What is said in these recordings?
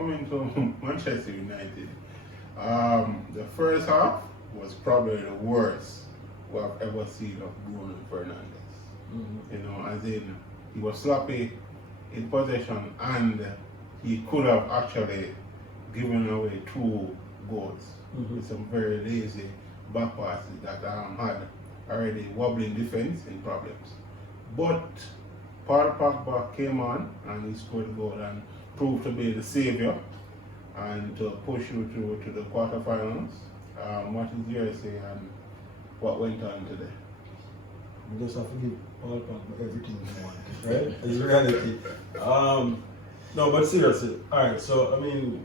coming to Manchester United, the first half was probably the worst we have ever seen of Bruno Fernandes. You know, as in, he was sloppy in possession and he could have actually given away 2 goals with some very lazy back passes that had already wobbling defense and problems. But Paul Pogba came on and he scored a goal and proved to be the saviour and to push you through to the quarterfinals. What is your say and what went on today? We just have to give Paul Pogba everything we want, right? It's reality. No, but seriously, alright, so I mean,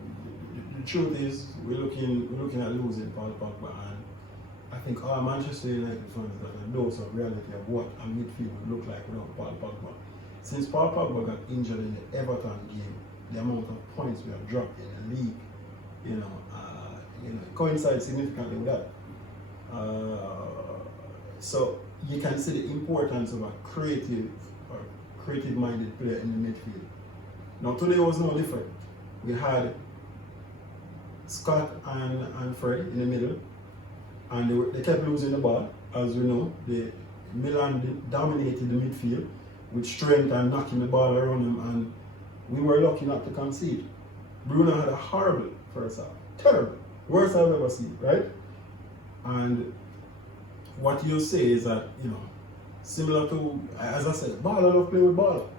the truth is we're looking at losing Paul Pogba, and I think all Manchester United fans got a dose of reality of what a midfield would look like without Paul Pogba. Since Paul Pogba got injured in the Everton game, the amount of points we have dropped in the league, coincides significantly with that. So you can see the importance of a creative-minded player in the midfield. Now today was no different. We had Scott and Fred in the middle, and they kept losing the ball. As we know, Milan dominated the midfield with strength and knocking the ball around him, and we were lucky not to concede. Bruno had a horrible first half, terrible, worst I've ever seen, right? And what you say is that, similar to, as I said, Ball love play with ball.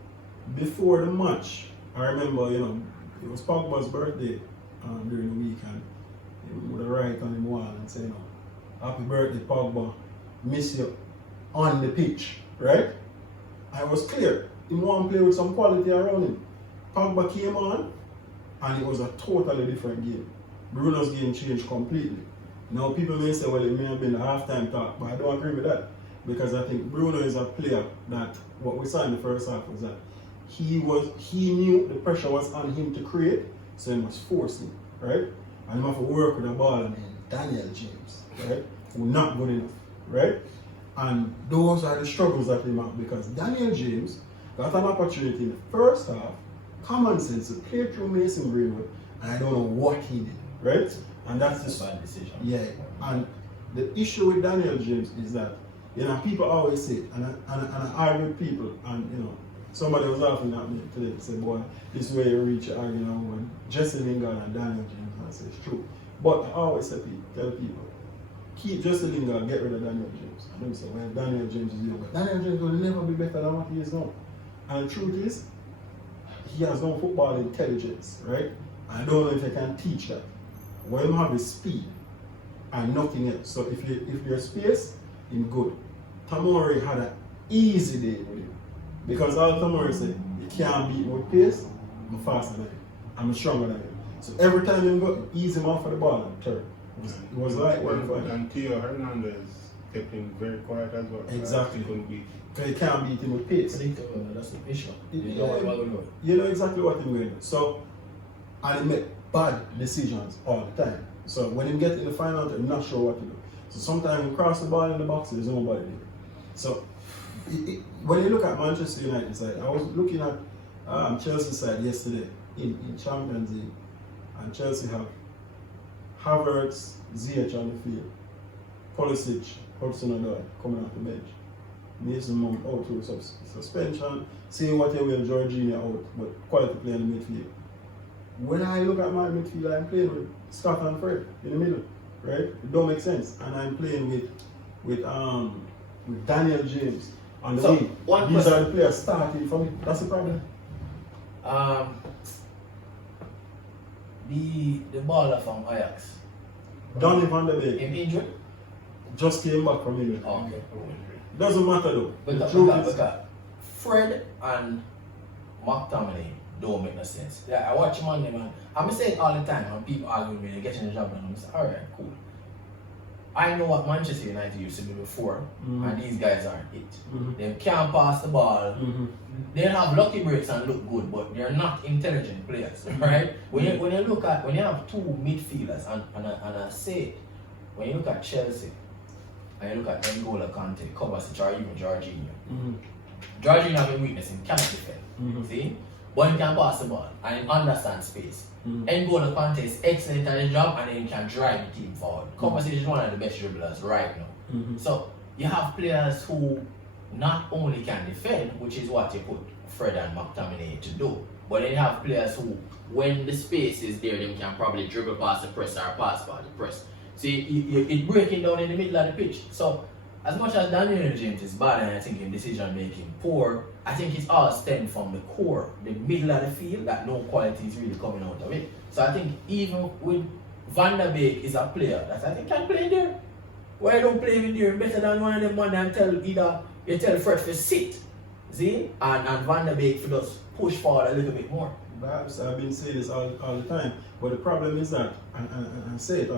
Before the match, I remember, it was Pogba's birthday during the week, and he would write on the wall and say, happy birthday, Pogba, miss you on the pitch, right? I was clear, he wanted to play with some quality around him. Pogba came on, and it was a totally different game. Bruno's game changed completely. Now people may say, well, it may have been a halftime talk, but I don't agree with that. Because I think Bruno is a player that, what we saw in the first half was that he knew the pressure was on him to create, so he must force it, right? And he have to work with the ball named Daniel James, right? Who not good enough, right? And those are the struggles that he have, because Daniel James got an opportunity in the first half, common sense, to play through Mason Greenwood, and I don't know what he did, right? And that's a bad decision. Yeah, and the issue with Daniel James is that, people always say, and I argue with people, and somebody was laughing at me today and said, boy, this is where you reach arguing with Jesse Lingard and Daniel James. And I say it's true. But I always tell people, keep Jesse Lingard, get rid of Daniel James. And they say, well, Daniel James is young, but Daniel James will never be better than what he is now. And the truth is, he has no football intelligence, right? I don't know if I can teach that. What you have is speed and nothing else. So if there's space, he's good. Tamori had an easy day with him. Because all Tamori said, you can't beat me with pace, I'm faster than him. I'm stronger than him. So every time he go, ease him off of the ball and turn. It was like and Theo Hernandez kept him very quiet as well. Exactly. He couldn't beat. Because he can't beat him with pace. That's the issue. You know exactly what he's going to do. So, and he made bad decisions all the time. So when he gets in the final, I'm not sure what to do. So sometimes he cross the ball in the box, there's nobody there. So when you look at Manchester United side, I was looking at Chelsea side yesterday in Champions League, and Chelsea have Havertz, Ziyech on the field, Pulisic, Hudson-Odoi coming off the bench, Mason Mount out through suspension, seeing what you will, Jorginho out, but quality play in the midfield. When I look at my midfield, I'm playing with Scott and Fred in the middle, right? It don't make sense. And I'm playing with Daniel James on the wing. These are the players starting for me. That's the problem. The baller from Ajax. Donny van der Beek. Him injured? Just came back from injury. Oh, okay. Doesn't matter though. Because Fred and McTominay don't make no sense. I watch him on them, and I'm saying all the time when people argue with me, they're getting the job done, I'm saying, alright, cool. I know what Manchester United used to be before, and these guys aren't it. They can't pass the ball. They have lucky breaks and look good, but they're not intelligent players, right? When you have two midfielders, and I say it, when you look at Chelsea, and you look at N'Golo Kante, Kovacic, or even Jorginho. Jorginho has a weakness in cannot defend. See? but he can pass the ball and he understands space. End goal of contest, excellent at his job, and then he can drive the team forward. Conversation is one of the best dribblers right now. So you have players who not only can defend, which is what you put Fred and McTominay to do, but then you have players who, when the space is there, they can probably dribble past the press or pass past the press. So it's breaking down in the middle of the pitch. So as much as Daniel James is bad and I think in decision making poor, I think it's all stemmed from the core, the middle of the field, that no quality is really coming out of it. So I think even with Van der Beek is a player that I think can play there. Why don't play him in there better than one of them man and tell Fred to sit, see? And Van der Beek to just push forward a little bit more. Perhaps I've been saying this all the time, but the problem is that, and I say it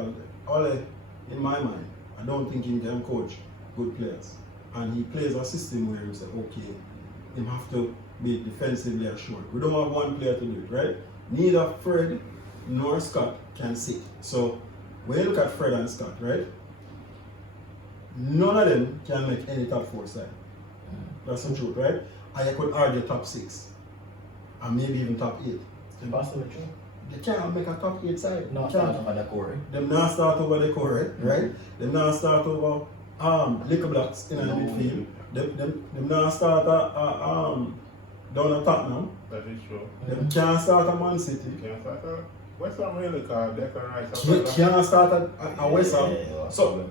all in my mind, I don't think he can coach good players. And he plays a system where he say, okay, him have to be defensively assured. We don't have one player to do it, right? Neither Fred nor Scott can sit. So when you look at Fred and Scott, right? None of them can make any top 4 side. That's the truth, right? And you could argue top 6. And maybe even top 8. Impossible, true. They can't make a top 8 side. No, start over the core. Them not start over the core, right? Them not start over liquor blocks in the midfield. Them not start down at Tottenham. That is true. Them can't start at Man City. Can't start at West Ham really called Declan Rice. Can't start at West Ham. So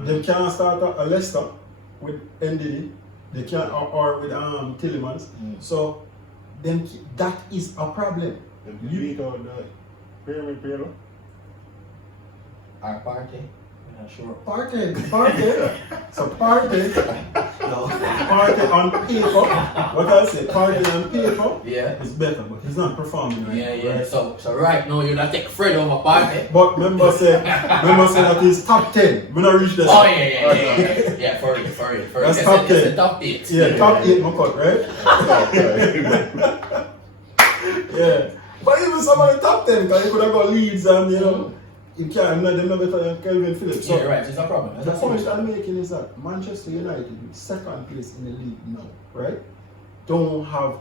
them can't start at Leicester with NDD. They can't or with Tillemans. So them that is a problem. Them beat out the Pyramid Pirlo. Our party. I'm not sure. Party. So party on paper. What I say, party on paper is better, but he's not performing right. Right? So right now you're not taking Fred over party. But remember say that he's top 10. We not reach that. Oh yeah, for it. That's top 10. It's top 8. Yeah, top 8 my cut, right? Yeah. But even some of the top 10, because you could have got Leeds and you can't, they're not better than Kelvin Phillips. So yeah, right, it's a problem. The point I'm making is that Manchester United, second place in the league now, right? Don't have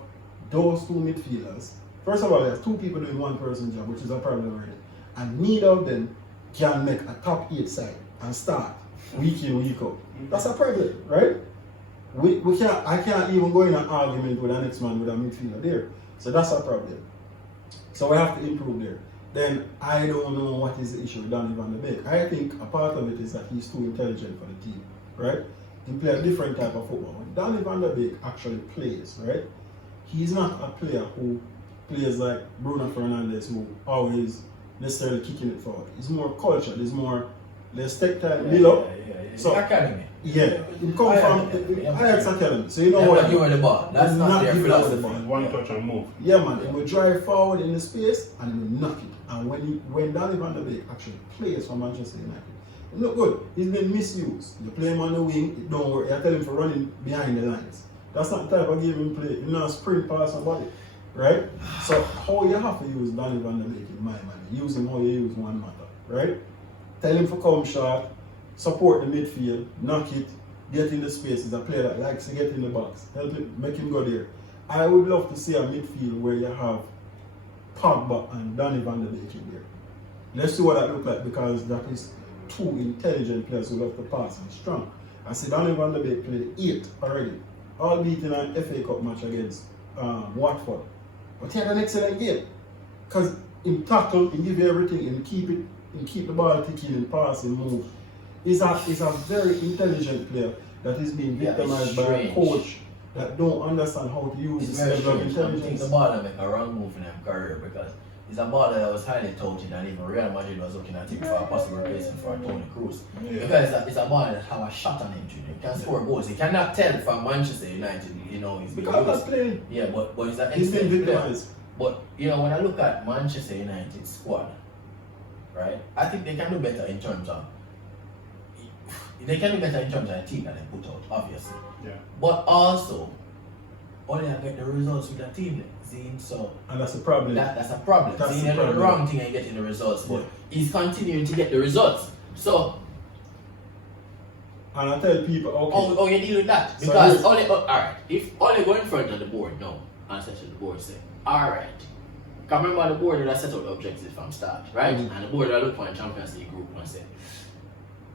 those 2 midfielders. First of all, there's 2 people doing one person's job, which is a problem already. And neither of them can make a top 8 side and start week in, week out. That's a problem, right? I can't even go in an argument with the next man with a midfielder there. So that's a problem. So we have to improve there. Then I don't know what is the issue with Danny Van der Beek. I think a part of it is that he's too intelligent for the team, right? He plays a different type of football. When Danny Van der Beek actually plays, right? He's not a player who plays like Bruno Fernandes, who always necessarily kicking it forward. He's more cultured. He's more, let's take time, Milo. So academy. Yeah, he come from Ajax Academy. So you know what? You are the ball. That's not their philosophy. One touch and move. Yeah, man. He will drive forward in the space and he will knock it. And when Danny Van der Beek actually plays for Manchester United, he look good. He's been misused. You play him on the wing, it don't work. You tell him for running behind the lines. That's not the type of game he play. You know, sprint past somebody, right? So how you have to use Danny Van der Beek in my mind? Use him how you use one matter, right? Tell him to come short, support the midfield, knock it, get in the space. He's a player that likes to get in the box. Help him, make him go there. I would love to see a midfield where you have Pogba and Danny Van der Beek in there. Let's see what that looks like, because that is 2 intelligent players who love to pass and strong. I see Danny Van der Beek played 8 already, all beating an FA Cup match against Watford. But he had an excellent game, because he tackle, he give you everything, and keep the ball ticking, and pass and move. He's a very intelligent player that is being victimized by a coach that don't understand how to use this level of intelligence. I think the ball make a wrong move in his career, because it's a ball that was highly touted, and even Real Madrid was looking at him for a possible replacement for Toni Kroos. Yeah. Because it's a ball that have a shot on him, he can score goals. He cannot tell from Manchester United, he's been because that's playing. Yeah, but he's an He's been excellent player. victimized. But when I look at Manchester United squad, right, I think they can do better in terms of the team that they put out, obviously. Yeah. But also, only I get the results with the team. See, so And that's the problem. that's a problem. That's See, the you're doing the problem. wrong thing and getting the results, but Yeah. he's continuing to get the results. So And I tell people, okay. how you deal with that? So Because here's- alright, if only go in front of the board now, and such as the board say, Alright. Because remember the board that set out the objectives from start, right? And the board that look for the Champions League group and say,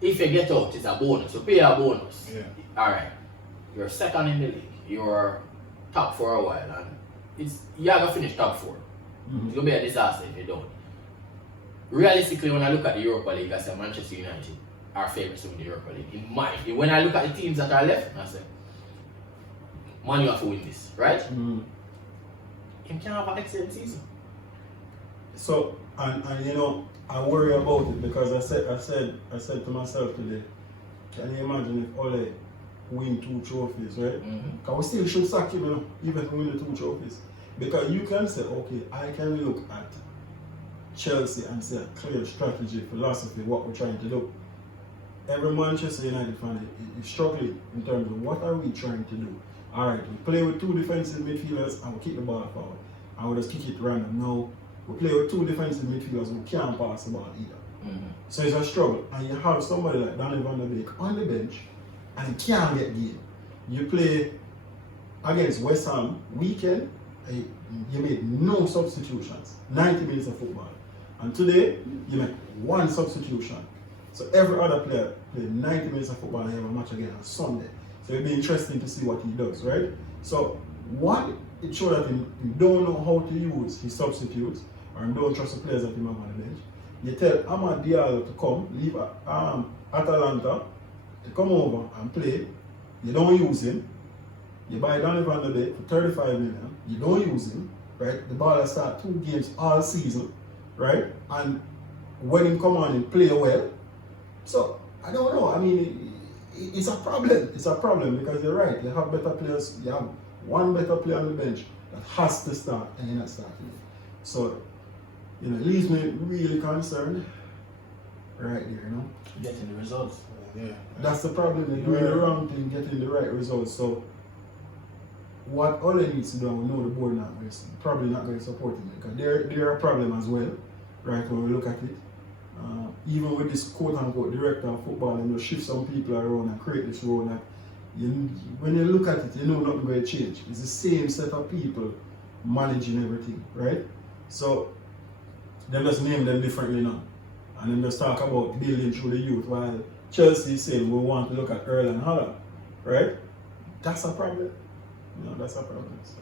if you get out, it's a bonus. You pay a bonus. Yeah. Alright. You're second in the league. You're top 4 a while, and you're gonna finish top 4. It's gonna be a disaster if you don't. Realistically, when I look at the Europa League, I say Manchester United are favourites to win the Europa League. When I look at the teams that are left, I say, Man, you have to win this, right? Him can't have an excellent season. So, and you know, I worry about it because I said to myself today, can you imagine if Ole win 2 trophies, right? Because we still should sack him, you know, even if we win the 2 trophies. Because you can say, okay, I can look at Chelsea and see a clear strategy, philosophy, what we're trying to do. Every Manchester United fan is struggling in terms of what are we trying to do. Alright, we play with 2 defensive midfielders and we kick the ball forward. And we just kick it random. Now, we play with 2 defensive midfielders who can't pass the ball either. So it's a struggle. And you have somebody like Donny van der Beek on the bench and he can't get game. You play against West Ham weekend, you made no substitutions. 90 minutes of football. And today, you make 1 substitution. So every other player played 90 minutes of football and have a match again on Sunday. So it'll be interesting to see what he does, right? So one, it shows that he don't know how to use his substitutes or don't trust the players that he have on the bench. You tell Amad Diallo to come, leave Atalanta to come over and play. You don't use him. You buy Donny van der Beek for 35 million. You don't use him, right? The ball has started 2 games all season, right? And when he come on and play well. So I don't know. I mean, it's a problem. It's a problem because you're right. You have better players. You have 1 better player on the bench that has to start, and you're not starting it. So, you know, it leaves me really concerned. Right there, you know. Getting the results. Yeah. That's the problem. They're doing the wrong thing, getting the right results. So, what Ole needs to do, we know the board probably not going to support him because they're a problem as well, right? When we look at it. Even with this quote-unquote director of football, and you shift some people around and create this role, like when you look at it, you know nothing going to change. It's the same set of people managing everything, right? So, they just name them differently now. And then just talk about building through the youth, while Chelsea is saying we want to look at Earl and Haaland, right? That's a problem. You know, that's a problem. So.